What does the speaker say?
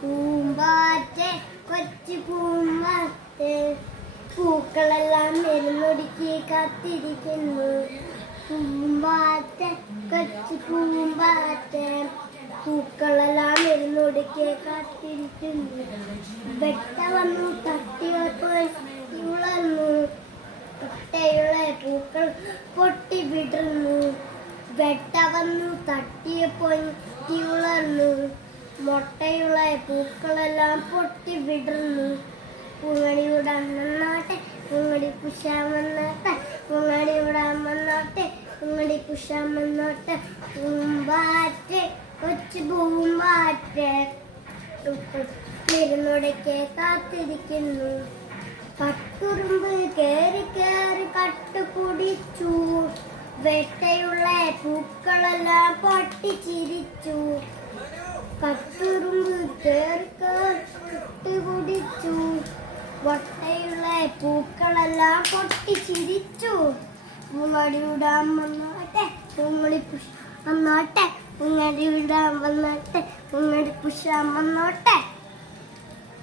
പൂമ്പാറ്റെ കൊച്ചു പൂമ്പാറ്റെ പൂക്കളെല്ലാം മെരുന്നൊടുക്കി കാത്തിരിക്കുന്നു. പൂമ്പാറ്റെ കൊച്ചു പൂമ്പാറ്റെ പൂക്കളെല്ലാം മെരുന്നൊടുക്കി കാത്തിരിക്കുന്നു. വെട്ട വന്നു തട്ടിയപ്പോൾ ഉളർന്നു. ഒട്ടയുള്ള പൂക്കൾ പൊട്ടി വിടർന്നു. വെട്ട വന്നു തട്ടിയപ്പോൾ ഉളർന്നു. മൊട്ടയുള്ള പൂക്കളെല്ലാം പൊട്ടി വിടർന്നു. പൂങ്ങടിയുടെ അമ്മനാട്ടെ പൂങ്ങടി കുശാമന്നാട്ടെ പൂങ്ങടിയുടെ അമ്മനാട്ടെ പൂങ്ങടി കുശാമന്നാട്ടെ. പൂമ്പാറ്റെ കൊച്ചു പൂമ്പാറ്റെ മെരുന്നൊടുക്കി കാത്തിരിക്കുന്നു. കട്ടുറുമ്പ് കേറി കേറി കട്ടുകുടിച്ചു. വെട്ടയുള്ള പൂക്കളെല്ലാം പൊട്ടിച്ചിരിച്ചു. കട്ടുറുമ്പ് കേറി കട്ടുകുടിച്ചു. വട്ടയുള്ള പൂക്കളെല്ലാം പൊട്ടിച്ചിരിച്ചു. പൂങ്ങടിയുടെ അമ്മനാട്ടെ പൂങ്ങടി പുഷ്പം വന്നോട്ടെ പൂങ്ങടിയുടെ വന്നോട്ടെ പൂങ്ങടി പുഷ്പം വന്നോട്ടെ.